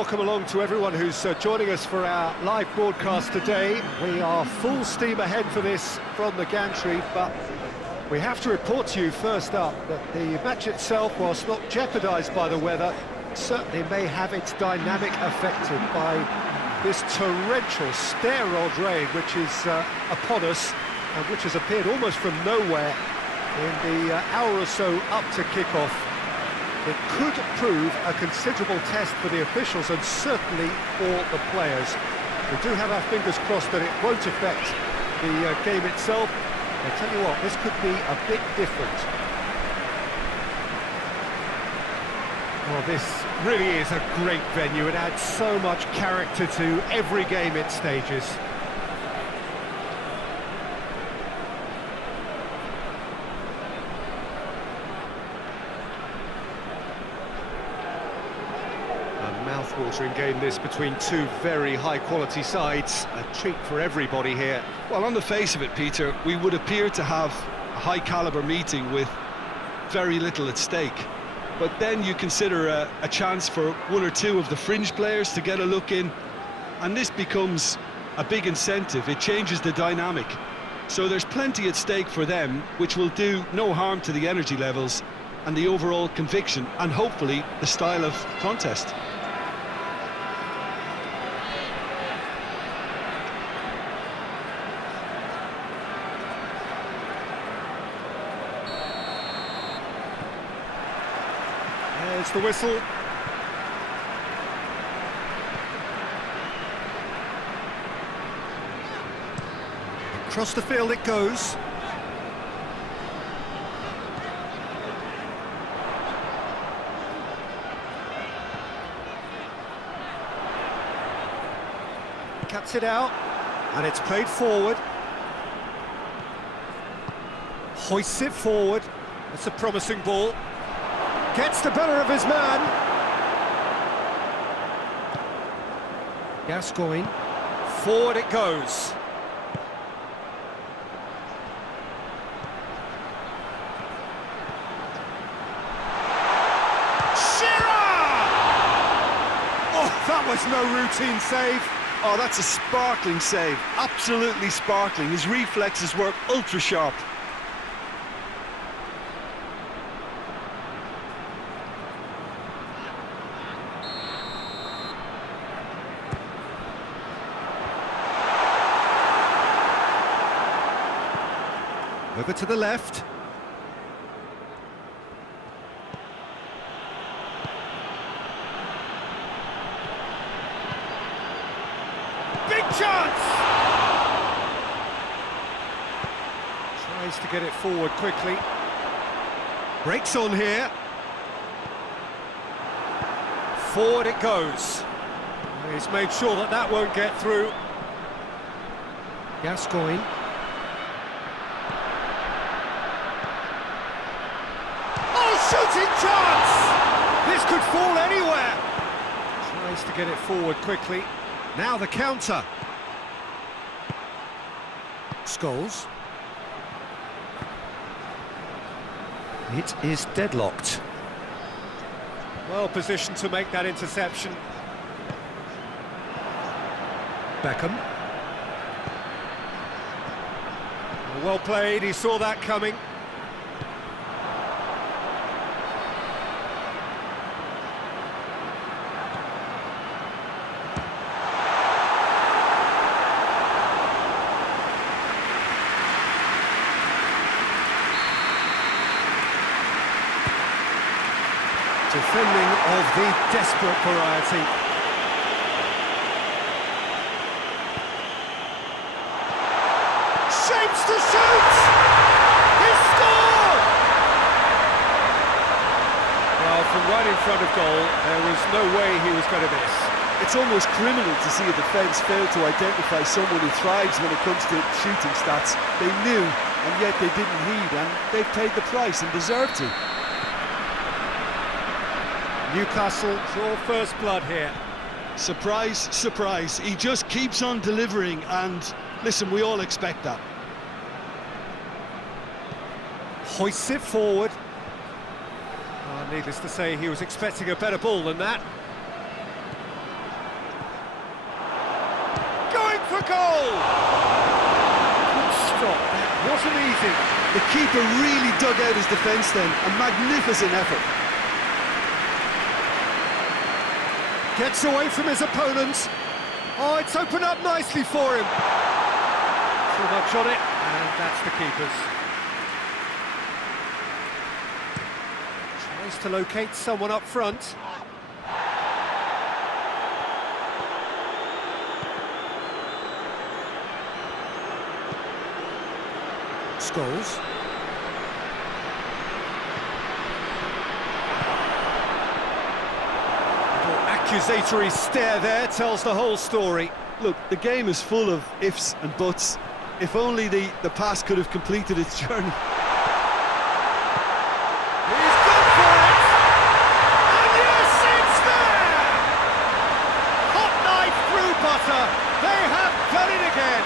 Welcome along to everyone who's joining us for our live broadcast today. We are full steam ahead for this from the gantry, but we have to report to you first up that the match itself, whilst not jeopardised by the weather, certainly may have its dynamic affected by this torrential steroid rain which is upon us and which has appeared almost from nowhere in the hour or so up to kick-off. It could prove a considerable test for the officials and certainly for the players. We do have our fingers crossed that it won't affect the game itself. I'll tell you what, this could be a bit different. Well, this really is a great venue. It adds so much character to every game it stages. Mouth-watering game this between two very high-quality sides. A treat for everybody here. Well, on the face of it, Peter, we would appear to have a high-caliber meeting with very little at stake. But then you consider a chance for one or two of the fringe players to get a look in, and this becomes a big incentive. It changes the dynamic. So there's plenty at stake for them, which will do no harm to the energy levels and the overall conviction, and hopefully the style of contest. There's the whistle. Across the field it goes. Cuts it out, and it's played forward. Hoists it forward. It's a promising ball. Gets the better of his man. Gascoigne. Forward it goes. Shearer! Oh, that was no routine save. Oh, that's a sparkling save. Absolutely sparkling. His reflexes work ultra sharp. Over to the left. Big chance! Tries to get it forward quickly. Breaks on here. Forward it goes. He's made sure that that won't get through. Gascoigne. Shooting chance! This could fall anywhere. Tries to get it forward quickly. Now the counter. Scholes. It is deadlocked. Well positioned to make that interception. Beckham. Well played, he saw that coming. Defending of the desperate variety. Shapes to shoot! He scored! Well, from right in front of goal, there was no way he was going to miss. It's almost criminal to see a defence fail to identify someone who thrives when it comes to shooting stats. They knew, and yet they didn't heed, and they paid the price and deserved to. Newcastle draw first blood here. Surprise, surprise. He just keeps on delivering, and listen, we all expect that. Hoists it forward. Needless to say, he was expecting a better ball than that. for goal! Good stop, that wasn't easy. The keeper really dug out his defence then, a magnificent effort. Gets away from his opponents. Oh, it's opened up nicely for him. Too much on it, and that's the keeper's. Tries to locate someone up front. Scholes. Accusatory stare there tells the whole story. Look, the game is full of ifs and buts. If only the pass could have completed its journey. He's good for it! And yes, it's there! Hot knife through butter. They have done it again.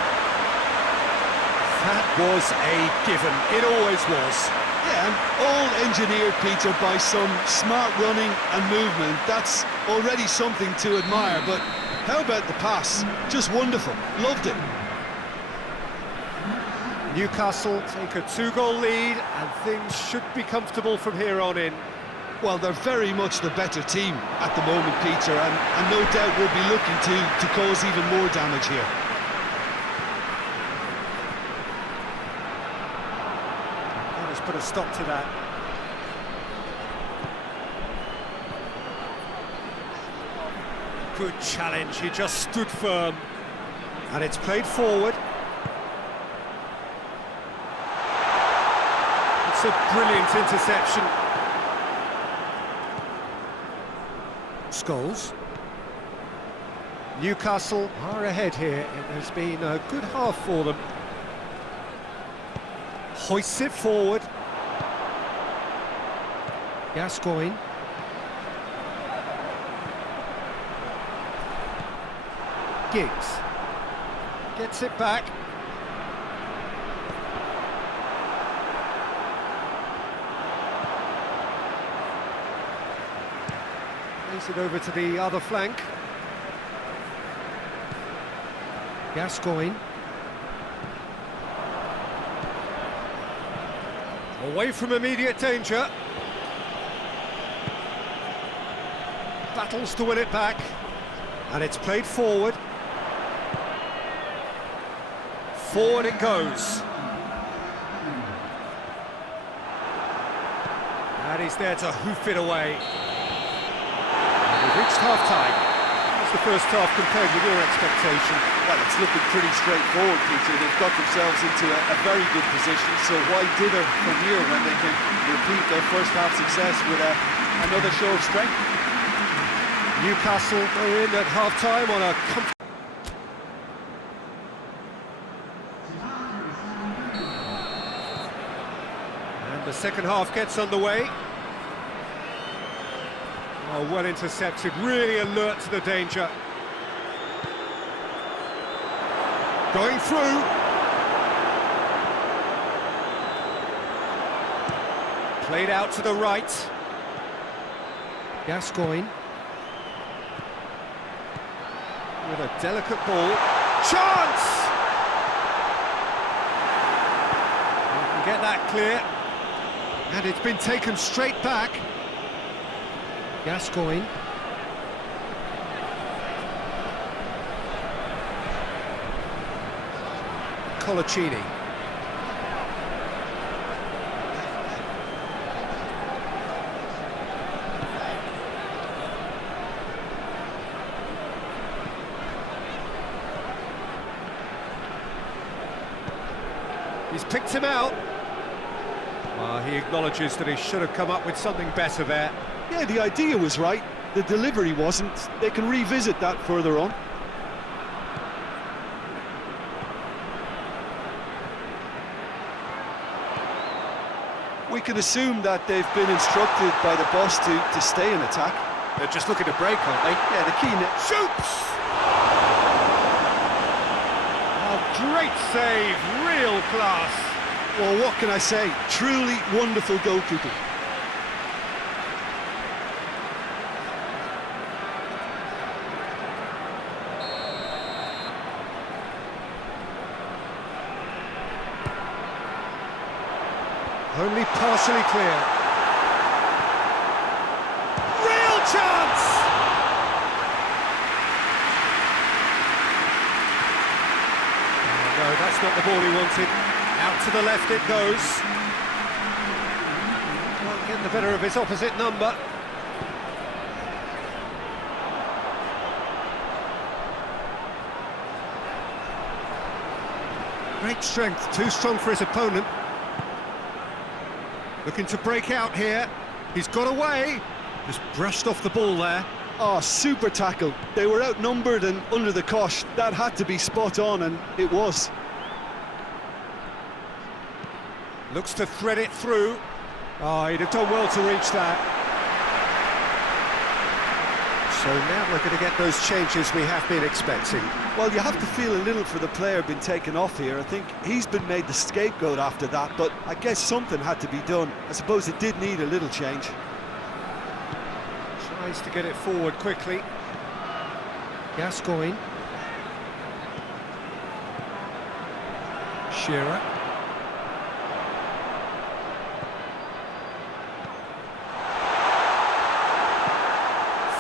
That was a given. It always was. Yeah, and all engineered, Peter, by some smart running and movement. That's already something to admire, but how about the pass? Just wonderful. Loved it. Newcastle take a 2-goal lead, and things should be comfortable from here on in. Well, they're very much the better team at the moment, Peter, and no doubt will be looking to cause even more damage here. Put a stop to that. Good challenge, he just stood firm. And it's played forward. It's a brilliant interception. Scholes. Newcastle are ahead here. It has been a good half for them. Hoists it forward. Gascoigne. Giggs. Gets it back. Plays it over to the other flank. Gascoigne. Away from immediate danger. Battles to win it back. And it's played forward. Forward it goes. And he's there to hoof it away. And we've reached half-time. How's the first half compared with your expectation? Well, it's looking pretty straightforward, Peter. They've got themselves into a very good position, so why dither from here when they can repeat their first half success with another show of strength? Newcastle go in at half-time on a and the second half gets underway. Oh, well intercepted, really alert to the danger. Going through. Played out to the right. Gascoigne. With a delicate ball. Chance! You can get that clear. And it's been taken straight back. Gascoigne. Coloccini. He's picked him out. He acknowledges that he should have come up with something better there. Yeah, the idea was right, the delivery wasn't. They can revisit that further on. We can assume that they've been instructed by the boss to stay in attack. They're just looking to break, aren't they? Yeah, the key net. Shoots! A great save, real class. Well, what can I say? Truly wonderful goalkeeping. Only partially clear. Real chance! Oh, no, that's not the ball he wanted. Out to the left it goes. Can't get the better of his opposite number. Great strength, too strong for his opponent. Looking to break out here. He's got away. Just brushed off the ball there. Oh, super tackle. They were outnumbered and under the cosh. That had to be spot on, and it was. Looks to thread it through. Oh, he'd have done well to reach that. So now we're going to get those changes we have been expecting. Well, you have to feel a little for the player being taken off here. I think he's been made the scapegoat after that, but I guess something had to be done. I suppose it did need a little change. Tries to get it forward quickly. Gascoigne. Shearer.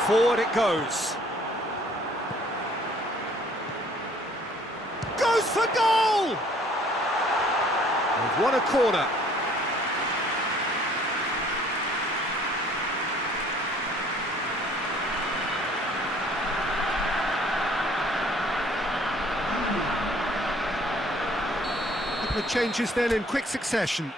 Forward it goes. Goes for goal! We've won a corner. The changes then in quick succession.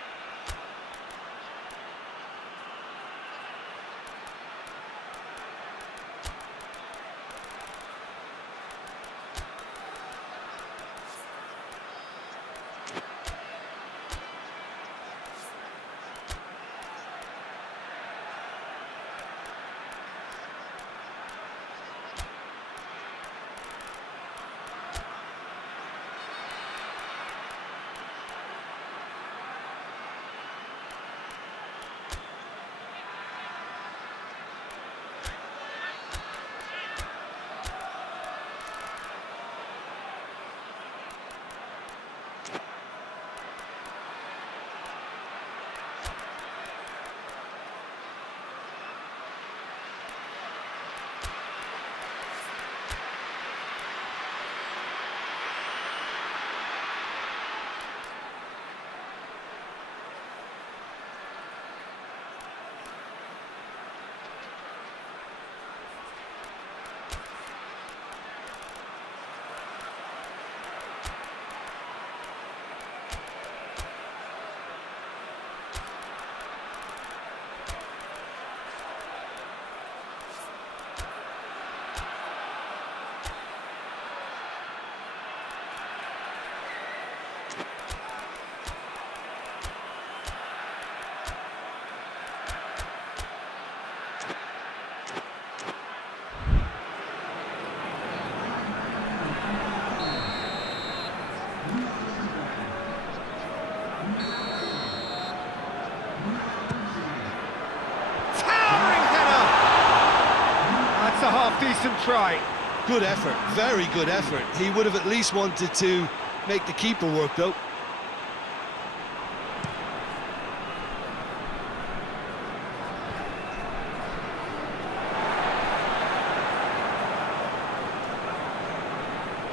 Decent try. Good effort, very good effort. He would have at least wanted to make the keeper work, though.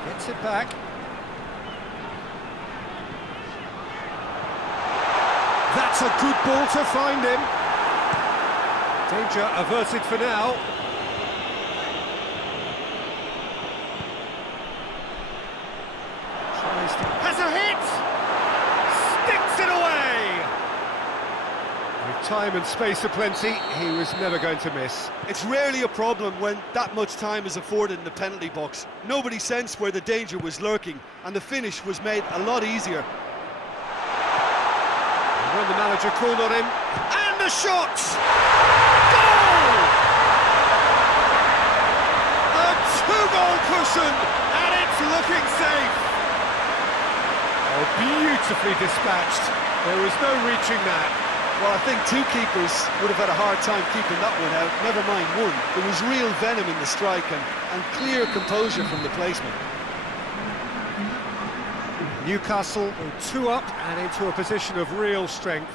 Gets it back. That's a good ball to find him. Danger averted for now. Has a hit! Sticks it away! With time and space aplenty, he was never going to miss. It's rarely a problem when that much time is afforded in the penalty box. Nobody sensed where the danger was lurking, and the finish was made a lot easier. And when the manager called on him, and the shot! Goal! A two-goal cushion, and it's looking safe. Oh, beautifully dispatched. There was no reaching that. Well, I think two keepers would have had a hard time keeping that one out, never mind one. There was real venom in the strike and clear composure from the placement. Newcastle 2 up and into a position of real strength.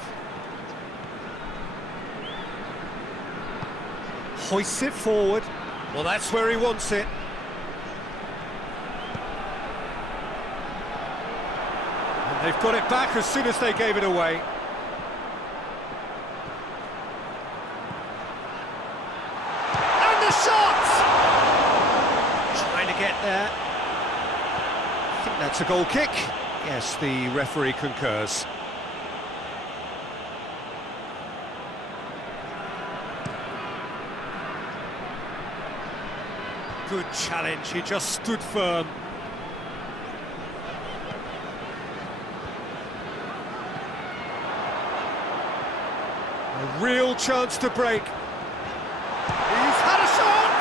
hoists it forward. Well, that's where he wants it. And they've got it back as soon as they gave it away. And the shot! Trying to get there. I think that's a goal kick. Yes, the referee concurs. Good challenge, he just stood firm. A real chance to break. He's had a shot!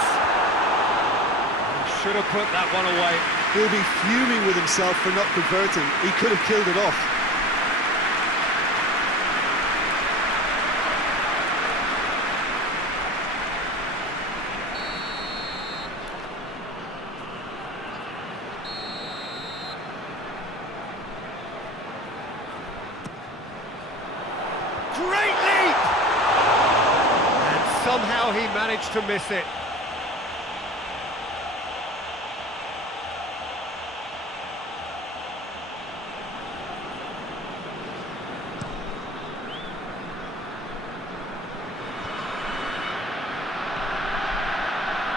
He should have put that one away. He'll be fuming with himself for not converting. He could have killed it off. Great leap! And somehow he managed to miss it.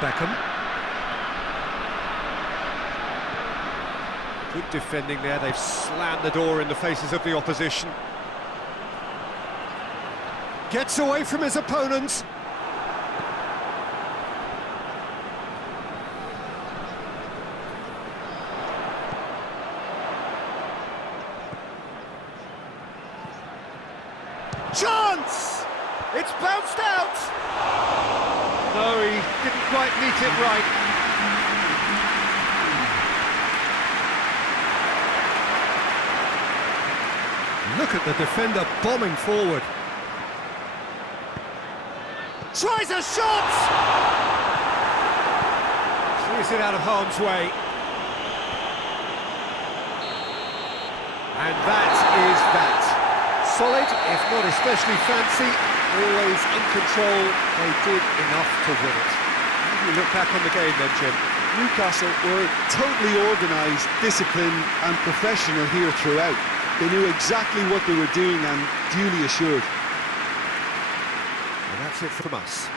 Beckham. Good defending there, they've slammed the door in the faces of the opposition. Gets away from his opponents. Chance! It's bounced out! No, he didn't quite meet it right. Look at the defender bombing forward. Tries a shot! Clears it out of harm's way. And that is that. Solid, if not especially fancy, always in control. They did enough to win it. How do you look back on the game then, Jim? Newcastle were totally organised, disciplined and professional here throughout. They knew exactly what they were doing and duly assured. And that's it from us.